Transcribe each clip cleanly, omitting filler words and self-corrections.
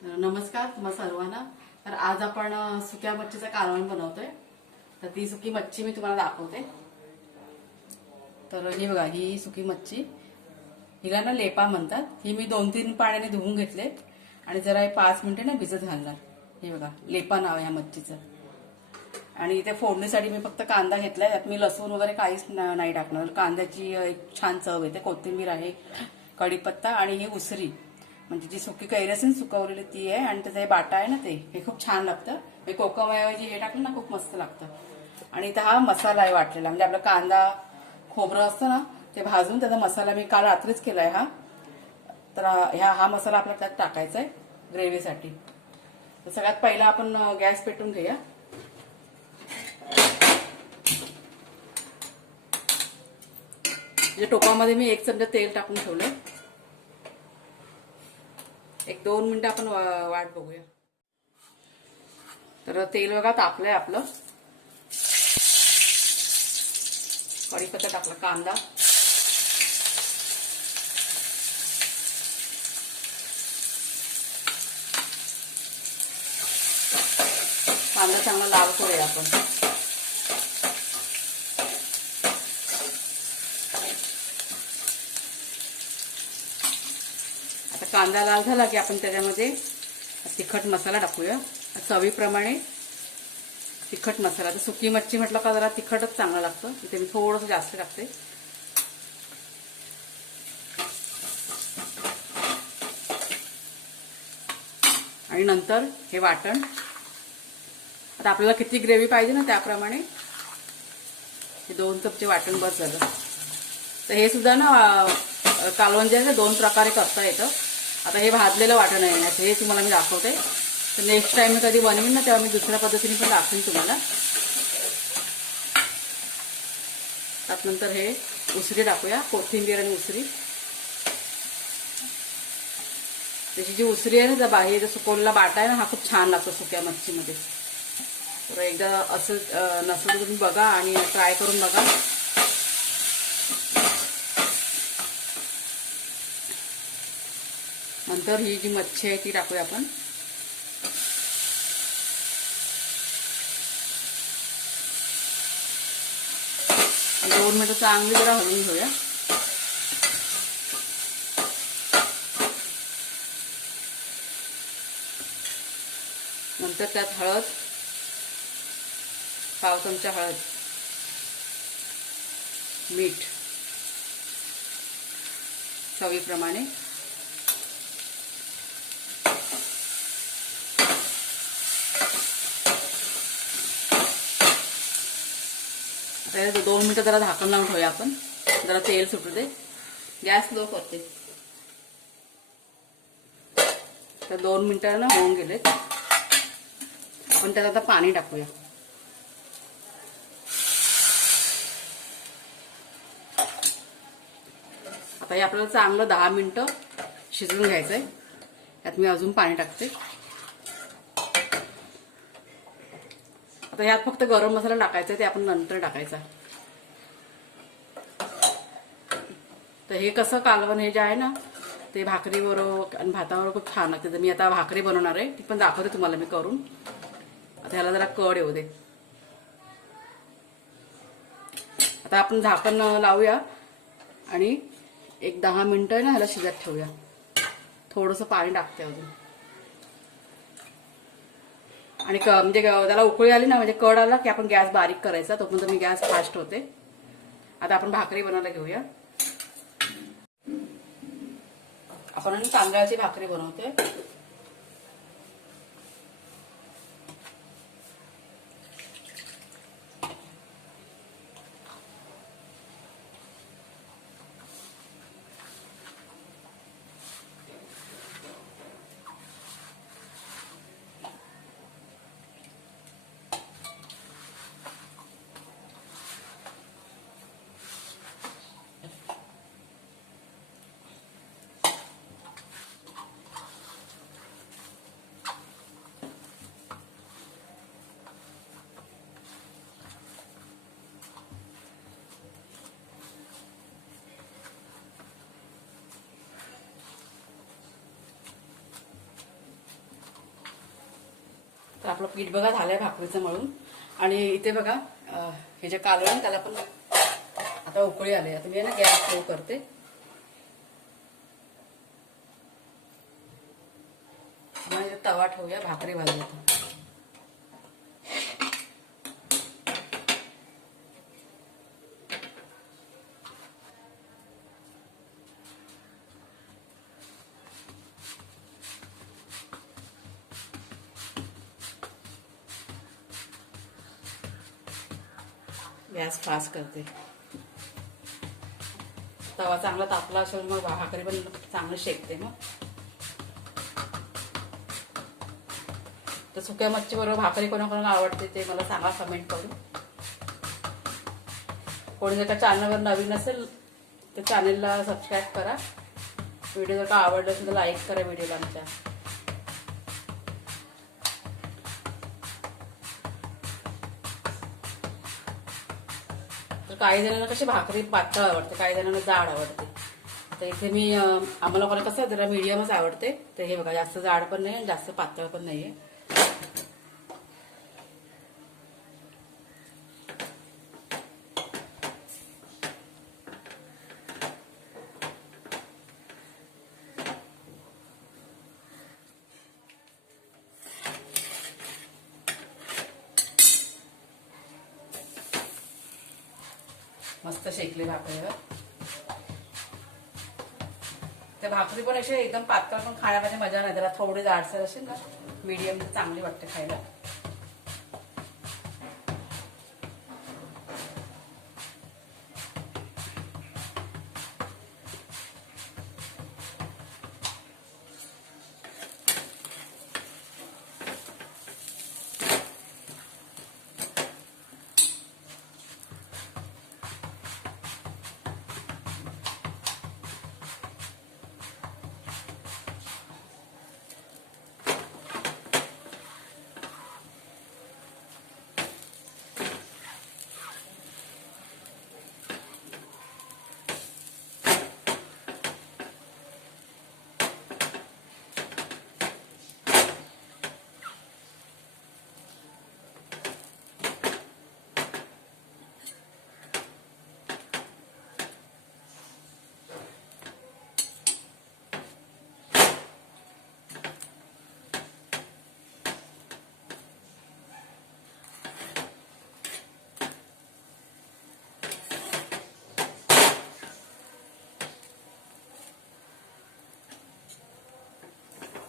नमस्कार तुम्हा सर्वांना। तर आज आपण सुक्या मच्छीचं कालवण बनवतोय। तर ती सुकी मच्छी मी तुम्हाला दाखवते। तर ही बघा, ही सुकी मच्छी, हिला ना लेपा म्हणतात। ही मी 2-3 पाण्याने धुवून घेतले आणि जरा 5 मिनिटे ना भिजत घालणार। हे बघा, लेपा नाव आहे ह्या मच्छीचं। आणि इथे फोडणीसाठी मी फक्त कांदा घेतलाय, त्यात मी लसूण वगैरे काहीच नाही टाकणार। कांद्याची एक छान चव येते, कोथिंबीर आहे, कढीपत्ता आणि ही उसरी म्हणजे जी सुकी कैरी असेल सुकवलेली ती आहे, आणि त्याचा हे बाटा आहे ना ते हे खूप छान लागतं। हे कोकमऐवजी हे टाकलं ना खूप मस्त लागतं। आणि इथं हा मसाला आहे वाटलेला, म्हणजे आपला कांदा खोबरं असतं ना ते भाजून त्याचा मसाला मी काल रात्रीच केलाय हा। तर हा मसाला आपल्याला त्यात टाकायचा आहे ग्रेव्हीसाठी। तर सगळ्यात पहिला आपण गॅस पेटवून घेऊया। टोपामध्ये मी 1 चमचा तेल टाकून ठेवलंय। 1-2 मिनिटं आपण वाट बघूया। तर तेल बघा तापलंय आपलं। कढीपत्ता टाकला, कांदा, कांदा चांगला लाल करूया आपण। आता कांदा लाल झाला की आपण त्याच्यामध्ये तिखट मसाला टाकूया चवीप्रमाणे। तिखट मसाला, तर सुकी मच्छी म्हटलं का जरा तिखटच चांगलं लागतं, इथे मी थोडंसं जास्त टाकते। आणि नंतर हे वाटण, आता आपल्याला किती ग्रेव्ही पाहिजे ना त्याप्रमाणे हे 2 चमचे वाटण बस झालं। तर हे सुद्धा ना कालवण जे आहे 2 प्रकारे करता येतं। आता हे भाजलेलं वाटण आहे ना, हे तुम्हाला मी दाखवते। तर नेक्स्ट टाइम मी कधी बनवीन ना तेव्हा मी दुसऱ्या पद्धतीने पण दाखवेन तुम्हाला। त्यात नंतर हे उसरी टाकूया, कोथिंबीर आणि उसरी। त्याची जी उसरी आहे ना, त्या बाहेर सुकवलेला बाटा आहे ना, हा खूप छान लागतो सुक्या मच्छीमध्ये। तर एकदा असं नसेल तर तुम्ही बघा आणि ट्राय करून बघा। नंतर ही जी मच्छी आहे ती टाकूया आपण। दोन मिनिटं चांगली जरा हलवून घेऊया। नंतर त्यात हळद, पाव चमचा हळद, मीठ चवीप्रमाणे, आता 2 मिनिटं जरा झाकण लावून ठेवूया आपण, जरा तेल सुटू दे। गॅस लो करते। तर 2 मिनिटं ना होऊन गेलेत, आपण त्यात आता पाणी टाकूया। आता हे आपल्याला चांगलं 10 मिनिटं शिजवून घ्यायचंय। त्यात मी अजून पाणी टाकते। आता ह्यात फक्त गरम मसाला टाकायचा, ते आपण नंतर टाकायचा। तर हे कसं कालवण हे जे आहे ना ते भाकरीबरोबर आणि भाताबरोबर खूप छान लागते। तर मी आता भाकरी बनवणार आहे, ती पण दाखवते तुम्हाला मी करून। आता ह्याला जरा कड येऊ दे। आता आपण झाकण लावूया आणि 10 मिनिटं ना ह्याला शिजत ठेवूया। थोडंसं पाणी टाकते अजून, आणि म्हणजे त्याला उकळी आली ना, म्हणजे कड आला की आपण गॅस बारीक करायचा, तोपर्यंत मी गॅस फास्ट होते। आता आपण भाकरी बनवायला घेऊया। आपण तांदळाची भाकरी बनवते। तर आपलं पीठ बघा झालंय भाकरीचं मळून. आणि इथे बघा हे जे कालवण त्याला पण आता उकळी आली. आता मी ना गॅस स्लो करते. म्हणजे तवा ठेवूया, भाकरी भाजूया. गॅस फास्ट करते. तवा चांगला तापला असेल मग भाकरी पण चांगलं शेकते. मग तर सुक्या मच्छी बरोबर भाकरी कोणाकोणाला आवडते ते मला सांगा कमेंट करून. कोणी जर का चॅनलवर नवीन असेल तर चॅनलला सबस्क्राईब करा. व्हिडिओ जर का आवडला असेल तर लाईक करा व्हिडिओला आमच्या. तर काही जणांना कशी भाकरी पातळ आवडते, काही जणांना जाड आवडते. तर इथे मी आम्हाला कोणाला कसं जरा मीडियमच आवडते. तर हे बघा जास्त जाड पण नाही जास्त पातळ पण नाहीये. मस्त शेकले भाकरीवर. त्या भाकरी पण अशी एकदम पातळ पण खाण्यामध्ये मजा नाही. त्याला थोडी जाडसर असेल ना मीडियम चांगली वाटते खायला.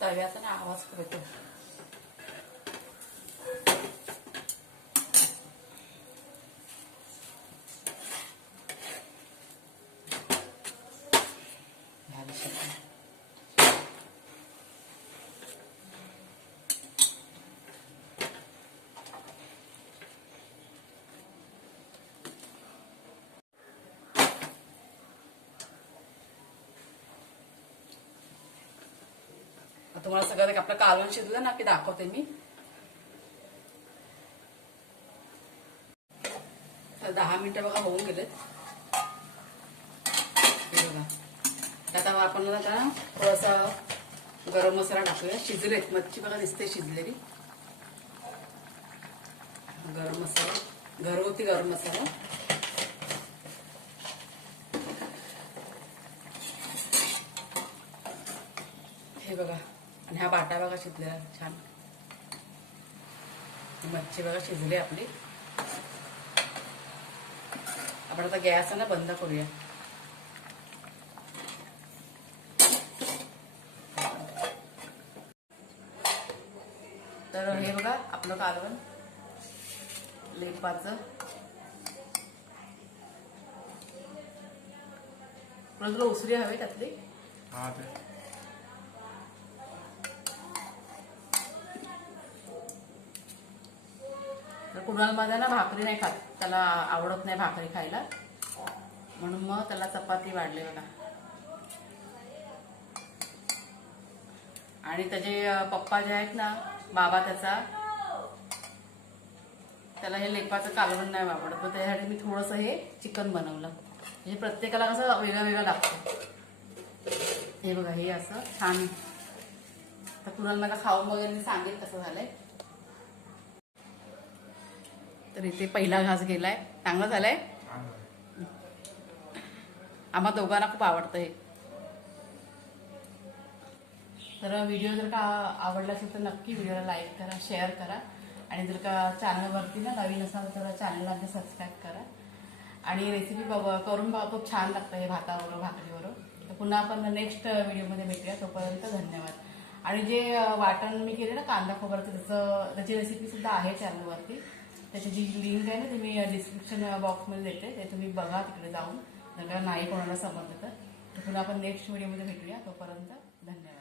तव्याचा ना आवाज येतो. तुम्हाला सगळं आपलं कालवण शिजलं ना की दाखवते मी. तर 10 मिनिटं बघा होऊन गेलेत. बघा आता आपण आता थोडासा गरम मसाला टाकूया. शिजलेत मच्छी बघा दिसते शिजलेली. गरम मसाला घरगुती गरम मसाला. हे बघा आणि हा बाटा बघा शिजलेला छान. मच्छी बघा शिजली आपली. आपण आता गॅस ना बंद करूया. तर हे बघा आपलं कालवण लेपाचं. तुला उसरी हवी त्यातली. कुणाल माझा ना भाकरी नाही खात, त्याला आवडत नाही भाकरी खायला, म्हणून मग त्याला चपाती वाढली बघा. आणि त्याचे पप्पा जे आहेत ना बाबा त्याला हे लेपाचं कालवण नाही आवडत, तर त्यासाठी मी थोडंसं हे चिकन बनवलं. म्हणजे प्रत्येकाला कसं वेगळं वेगळं लागतं. हे बघा हे असं छान. तर कुणाल मला खाऊन वगैरे सांगेल कसं झालंय. तर इथे पहिला घास गेलाय, चांगला झालाय. आम्हा दोघांना खूप आवडतं हे. तर व्हिडिओ जर का आवडला असेल तर नक्की व्हिडिओला लाईक करा, शेअर करा आणि जर का चॅनलवरती ना नवीन असाल तर चॅनलला आधी सबस्क्राईब करा आणि रेसिपी करून बघा, खूप छान लागतं हे भाताबरोबर भाकरीबरोबर. तर पुन्हा आपण नेक्स्ट व्हिडिओमध्ये भेटूया. तोपर्यंत धन्यवाद. आणि जे वाटण मी केले ना कांदा खोबऱ्याचं, त्याची रेसिपी सुद्धा आहे चॅनलवरती. त्याची जी लिंक आहे ना ती मी डिस्क्रिप्शन बॉक्समध्ये देते, ते तुम्ही बघा तिकडे जाऊन, जर का नाही कोणाला समजलं तर. पुन्हा आपण नेक्स्ट व्हिडिओमध्ये भेटूया. तोपर्यंत धन्यवाद.